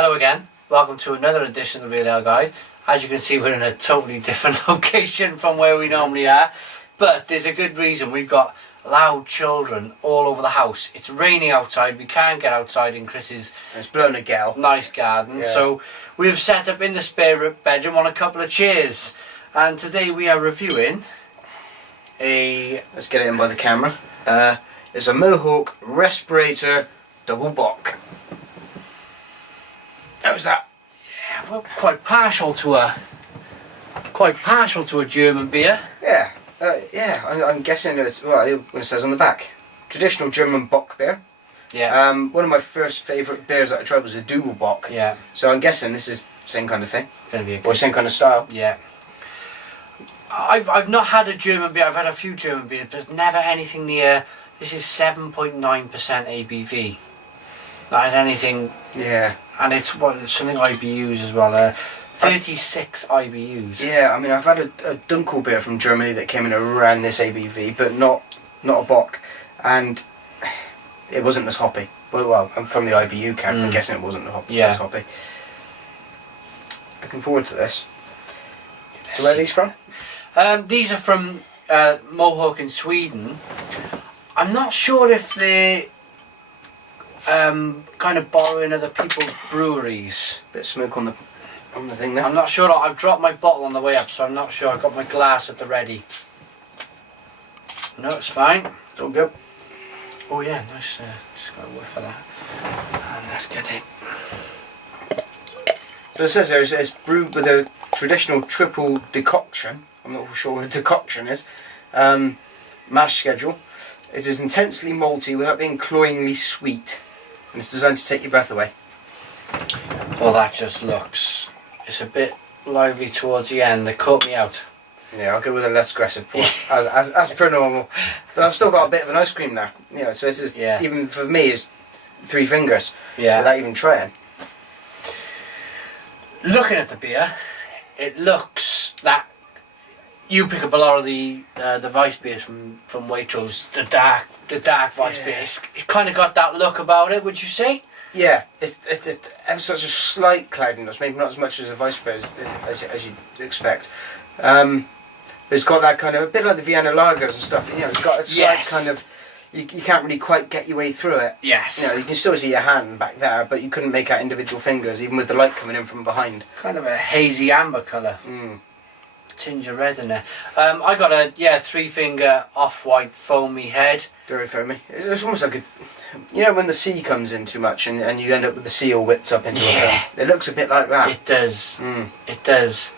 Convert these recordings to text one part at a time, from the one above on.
Hello again, welcome to another edition of the Real Ale Guide. As you can see, we're in a totally different location from where we normally are, but there's a good reason. We've got loud children all over the house. It's raining outside, we can't get outside in Chris's it's blowing a gale. Nice garden, so we've set up in the spare bedroom on a couple of chairs, and today we are reviewing let's get it in by the camera. It's a Mohawk Respirator Doublebock. How's that? Yeah, we're quite partial to a German beer. Yeah, I'm guessing it's it says on the back. Traditional German Bock beer. Yeah. One of my first favourite beers that I tried was a Doublebock. Yeah. So I'm guessing this is the same kind of thing. Gonna be or same kind of style. Yeah. I've not had a German beer. I've had a few German beers, but never anything near. This is 7.9% ABV. Not had anything. Yeah. And it's something IBUs as well. 36 IBUs. Yeah, I mean I've had a Dunkel beer from Germany that came in around this ABV, but not a Bock, and it wasn't as hoppy. Well, I'm from the IBU camp. I'm guessing it wasn't as hoppy. Looking forward to this. So where are these from? These are from Mohawk in Sweden. I'm not sure if they're kind of borrowing other people's breweries. Bit of smoke on the thing there. I'm not sure. I've dropped my bottle on the way up, so I'm not sure. I've got my glass at the ready. No, it's fine. It's all good. Oh yeah, nice. Just got a whiff of that. And let's get it. So it says there it's brewed with a traditional triple decoction. I'm not sure what a decoction is. Mash schedule. It is intensely malty without being cloyingly sweet, and it's designed to take your breath away. Well, that just looks. It's a bit lively towards the end. They caught me out. Yeah, I'll go with a less aggressive pour, as per normal. But I've still got a bit of an ice cream now. Yeah, so this is even for me is 3 fingers. Yeah. Without even trying. Looking at the beer, it looks that you pick up a lot of the Weiss beers from Waitrose, the dark Weiss beer. It's kind of got that look about it. Would you say? Yeah, it's ever such a slight cloudiness, maybe not as much as a Weiss beer as you'd expect. But it's got that kind of, a bit like the Vienna lagers and stuff, you know, it's got a slight kind of, you can't really quite get your way through it. Yes. You know, you can still see your hand back there, but you couldn't make out individual fingers, even with the light coming in from behind. Kind of a hazy amber colour. Tinge of red in there. I got a 3-finger off-white foamy head. Very foamy. It's almost like you know when the sea comes in too much and you end up with the sea all whipped up into a film. It looks a bit like that. It does. It does.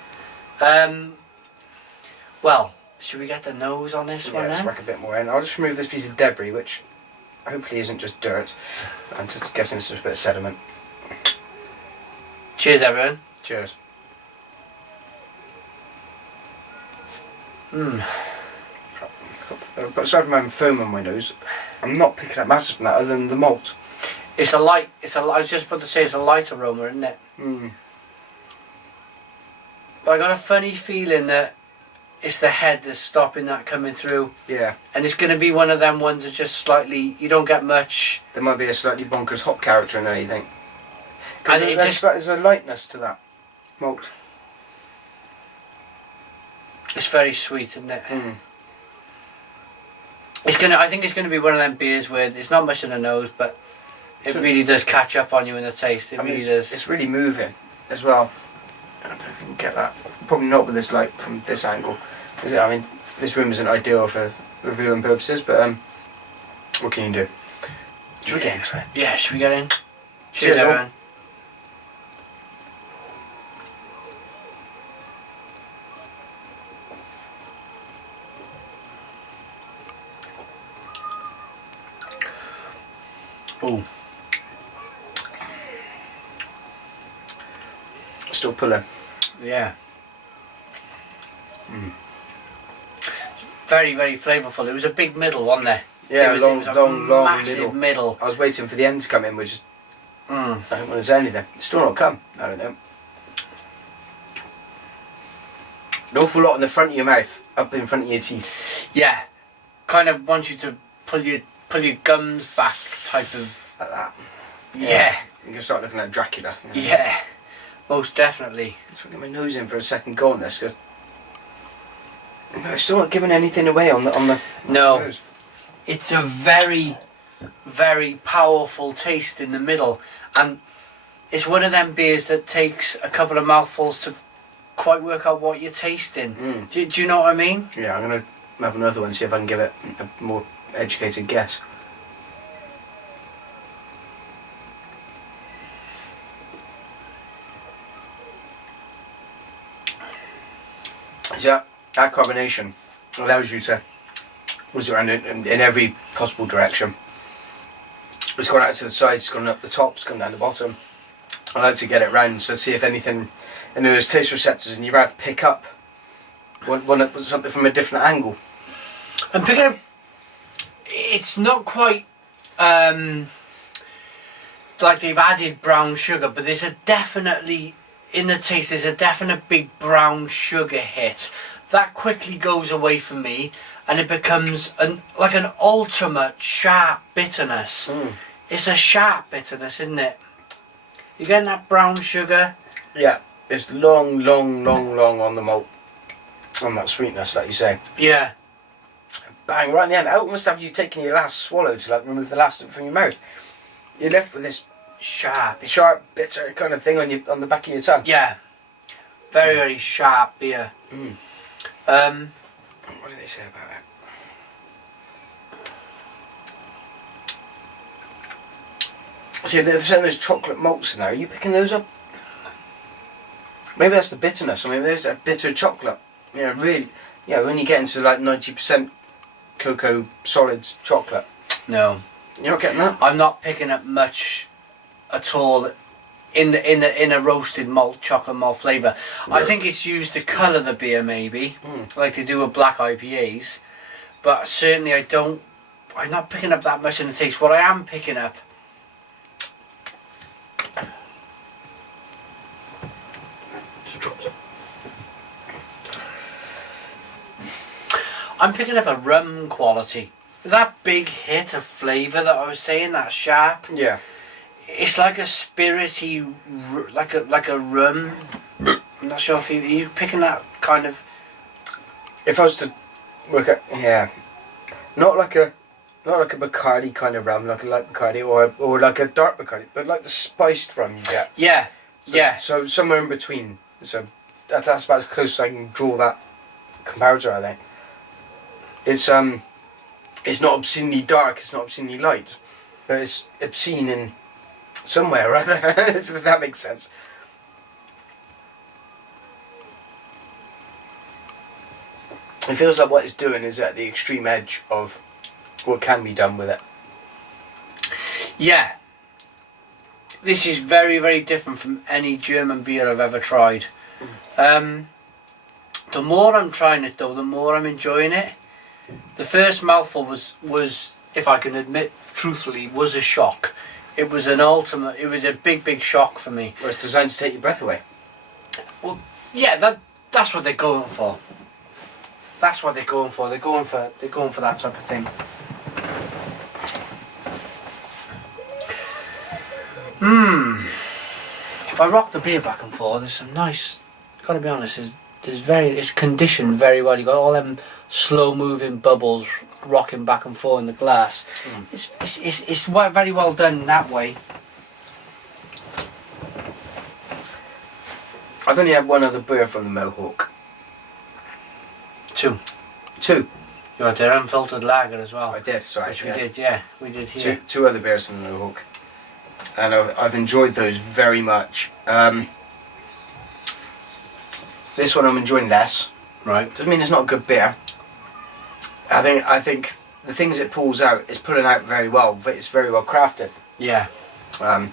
Well, should we get the nose on this one then? Let's whack a bit more in. I'll just remove this piece of debris, which hopefully isn't just dirt. I'm just guessing it's just a bit of sediment. Cheers, everyone. Cheers. But aside from having foam on my nose, I'm not picking up masses from that other than the malt. I was just about to say it's a light aroma, isn't it? But I got a funny feeling that it's the head that's stopping that coming through. Yeah. And it's going to be one of them ones that just slightly, you don't get much. There might be a slightly bonkers hop character in anything. Because there's a lightness to that malt. It's very sweet, isn't it? I think it's gonna be one of them beers where there's not much in the nose, but it really does catch up on you in the taste. It really does. It's really moving as well. I don't know if you can get that. Probably not with this light from this angle. Is it? I mean, this room isn't ideal for reviewing purposes, but what can you do? Should we get into it? Yeah, should we get in? Cheers, everyone. Oh. Still pulling. Yeah. Very, very flavourful. It was a big middle, wasn't there? Yeah, it was a long massive middle. I was waiting for the end to come in, which is I don't want to say anything. It's still not come. I don't know. An awful lot in the front of your mouth, up in front of your teeth. Yeah, kind of wants you to pull your gums back, type of like that. Yeah, You can start looking like Dracula. You know? Yeah, most definitely. I'm trying to get my nose in for a second go on this. Cause I'm still not giving anything away on the No. nose. It's a very, very powerful taste in the middle, and it's one of them beers that takes a couple of mouthfuls to quite work out what you're tasting. Do you know what I mean? Yeah, I'm going to have another one, see if I can give it a more educated guess. So that carbonation allows you to whiz around in every possible direction. It's gone out to the sides, it's gone up the top, it's gone down the bottom. I like to get it round so see if anything in those taste receptors in your mouth pick up something from a different angle. I'm picking up. It's not quite like they've added brown sugar, but there's a definitely in the taste. There's a definite big brown sugar hit that quickly goes away from me, and it becomes like an ultimate sharp bitterness. It's a sharp bitterness, isn't it? You're getting that brown sugar. Yeah, it's long on the malt, on that sweetness, like you say. Yeah. Bang, right in the end. Almost after you've taken your last swallow to like remove the last of it from your mouth, you're left with this Sharp, bitter kind of thing on the back of your tongue. Yeah. Very, very sharp beer. What do they say about it? See, they're saying there's chocolate malts in there. Are you picking those up? Maybe that's the bitterness. I mean, there's a bitter chocolate. Yeah, really. Yeah, when you get into like 90% cocoa solids chocolate. No. You're not getting that? I'm not picking up much at all in a roasted malt, chocolate malt flavour. I think it's used to colour the beer maybe, like they do with black IPAs. But certainly I'm not picking up that much in the taste. What I am picking up I'm picking up a rum quality. That big hit of flavour that I was saying, that sharp. Yeah. It's like a spirity, like a rum. I'm not sure if are you picking that kind of. If I was to work out, yeah, not like a Bacardi kind of rum, like a light Bacardi or like a dark Bacardi, but like the spiced rum you get. Yeah. So, yeah. So somewhere in between. So that's about as close as I can draw that comparator, I think. It's not obscenely dark, it's not obscenely light, but it's obscene in somewhere, right? If that makes sense. It feels like what it's doing is at the extreme edge of what can be done with it. Yeah. This is very, very different from any German beer I've ever tried. The more I'm trying it though, the more I'm enjoying it. The first mouthful was, if I can admit truthfully, was a shock. It was a big shock for me. Well, it's designed to take your breath away. Well, yeah, that's what they're going for. That's what they're going for. They're going for that type of thing. If I rock the beer back and forth, there's some nice. Gotta be honest, it's conditioned very well. You got all them slow moving bubbles rocking back and forth in the glass. It's very well done in that way. I've only had one other beer from the Mohawk. Two. You had their unfiltered lager as well. I did, sorry. Which we did here. Two other beers from the Mohawk. And I've enjoyed those very much. This one I'm enjoying less. Right. Doesn't mean it's not a good beer. I think the things it pulls out is pulling out very well, but it's very well crafted. Yeah. You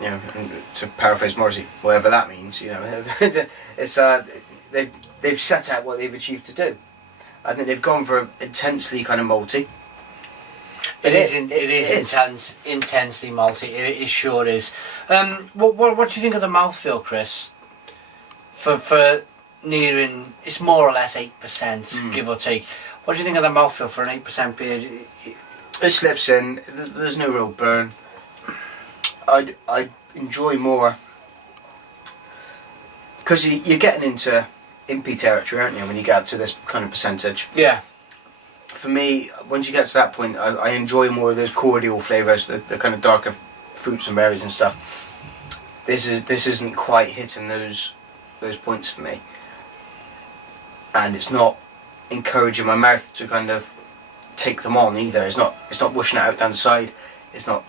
know, and to paraphrase Morrissey, whatever that means, you know, it's they've set out what they've achieved to do. I think they've gone for intensely kind of malty. It is intensely malty. It sure is. What do you think of the mouthfeel, Chris? For nearing, it's more or less 8%, give or take. What do you think of the mouthfeel for an 8% beer? It slips in. There's no real burn. I enjoy more because you're getting into impy territory, aren't you? When you get up to this kind of percentage. Yeah. For me, once you get to that point, I enjoy more of those cordial flavours, the kind of darker fruits and berries and stuff. This isn't quite hitting those points for me, and it's not encouraging my mouth to kind of take them on either. It's not washing it out down the side. It's not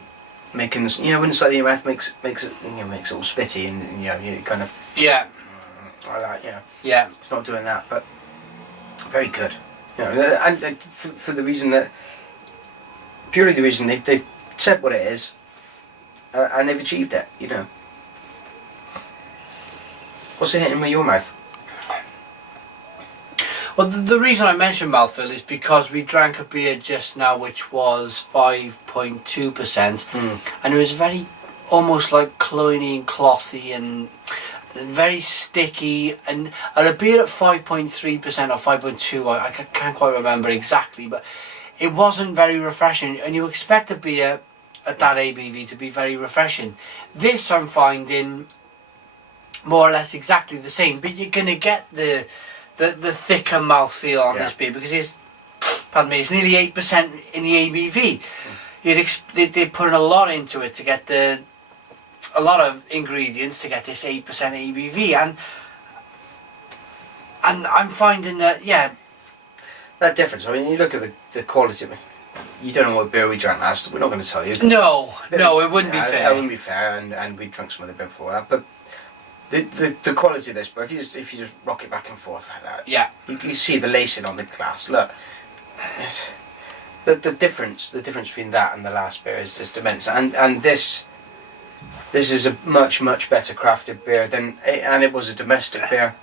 making this, when the side of your mouth makes it makes it all spitty and you kind of Yeah. like that. Yeah. It's not doing that, but very good. And for the reason that purely the reason they've said what it is, and they've achieved it. What's it hitting with your mouth? Well, the reason I mentioned mouthfeel is because we drank a beer just now which was 5.2%, and it was very, almost like cloying and clothy and very sticky, and a beer at 5.3% or 5.2, I can't quite remember exactly, but it wasn't very refreshing, and you expect a beer at that ABV to be very refreshing. This I'm finding more or less exactly the same, but you're going to get the thicker mouthfeel on this beer because it's nearly 8% in the ABV. They put a lot into it to get a lot of ingredients to get this 8% ABV, and I'm finding that that difference. I mean, you look at the quality of it. You don't know what beer we drank last. We're not going to tell you. No, it wouldn't be fair. That wouldn't be fair, and we drank some other beer before that, but. The quality of this, but if you just rock it back and forth like that, you see the lacing on the glass. Look, the difference between that and the last beer is just immense. And this is a much better crafted beer and it was a domestic beer.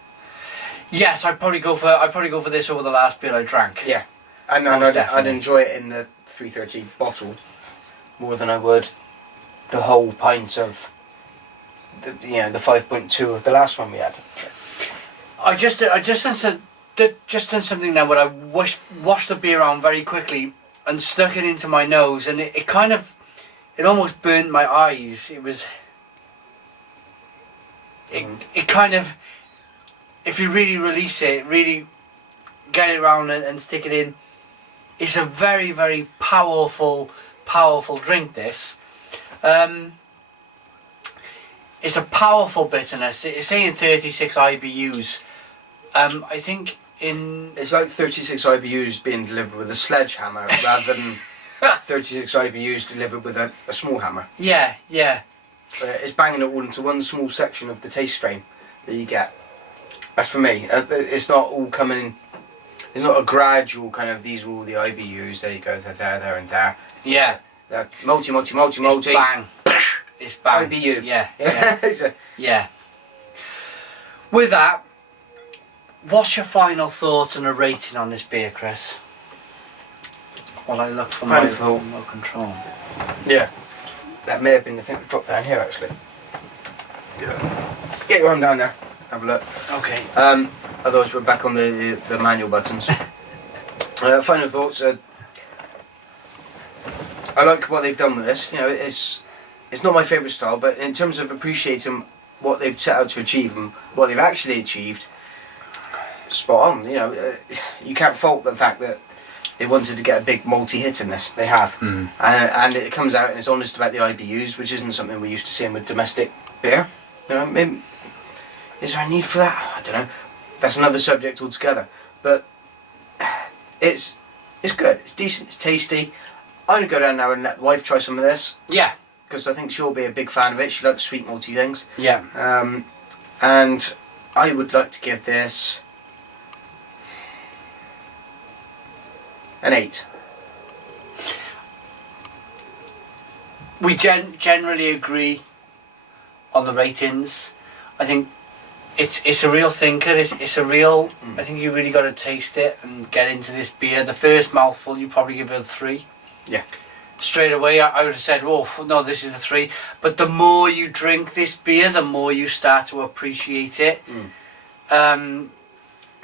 Yes, I'd probably go for this over the last beer I drank. Yeah, and I'd enjoy it in the 330 bottle more than I would the whole pint of. The 5.2 of the last one we had. I just done something now where I washed the beer on very quickly and stuck it into my nose, and it almost burnt my eyes. It kind of, if you really release it, really get it around and stick it in, it's a very, very powerful drink, this. It's a powerful bitterness. It's saying 36 IBUs. I think it's like 36 IBUs being delivered with a sledgehammer rather than 36 IBUs delivered with a small hammer. Yeah. It's banging it all into one small section of the taste frame that you get. That's for me. It's not all coming. It's not a gradual kind of. These are all the IBUs. There you go. They're there, and there. Yeah. Multi. It's bang. It's bang. IBU. Yeah. With that, what's your final thoughts and a rating on this beer, Chris? While I look for my remote control. Yeah. That may have been the thing that dropped down here, actually. Yeah. Get your arm down there. Have a look. Okay. Otherwise, we're back on the manual buttons. Final thoughts. I like what they've done with this. It's not my favourite style, but in terms of appreciating what they've set out to achieve and what they've actually achieved, spot on. You can't fault the fact that they wanted to get a big multi-hit in this. They have. And it comes out and it's honest about the IBUs, which isn't something we're used to seeing with domestic beer. Maybe, is there a need for that? I don't know. That's another subject altogether. But it's good. It's decent. It's tasty. I'm going to go down now and let the wife try some of this. Yeah. Because I think she'll be a big fan of it. She likes sweet malty things. Yeah. And I would like to give this an 8. We generally agree on the ratings. I think it's a real thinker. It's a real. I think you really got to taste it and get into this beer. The first mouthful, you probably give it a 3. Yeah. Straight away, I would have said, "Oh no, this is a 3." But the more you drink this beer, the more you start to appreciate it. I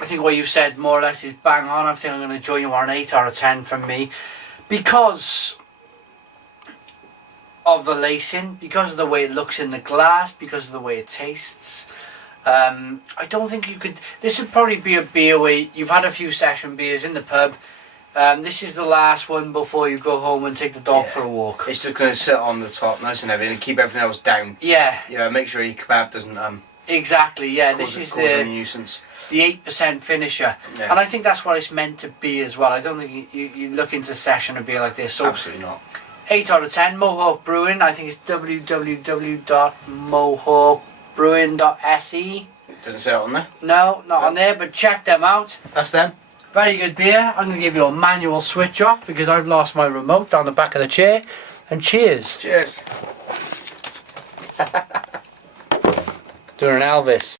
think what you've said more or less is bang on. I think I'm going to join you on an 8 or a 10 from me, because of the lacing, because of the way it looks in the glass, because of the way it tastes. I don't think you could. This would probably be a beer where you've had a few session beers in the pub. This is the last one before you go home and take the dog for a walk. It's just going to sit on the top nice and heavy and keep everything else down. Yeah. Yeah, make sure your kebab doesn't exactly. Yeah, this is cause a nuisance. The 8% finisher, and I think that's what it's meant to be as well. I don't think you look into session a beer like this. So absolutely not. 8 out of 10. Mohawk Brewing. I think it's www.mohawkbrewing.se. It doesn't say it on there. No, not on there. But check them out. That's them. Very good beer. I'm going to give you a manual switch off because I've lost my remote down the back of the chair. And cheers. Cheers. Doing an Elvis.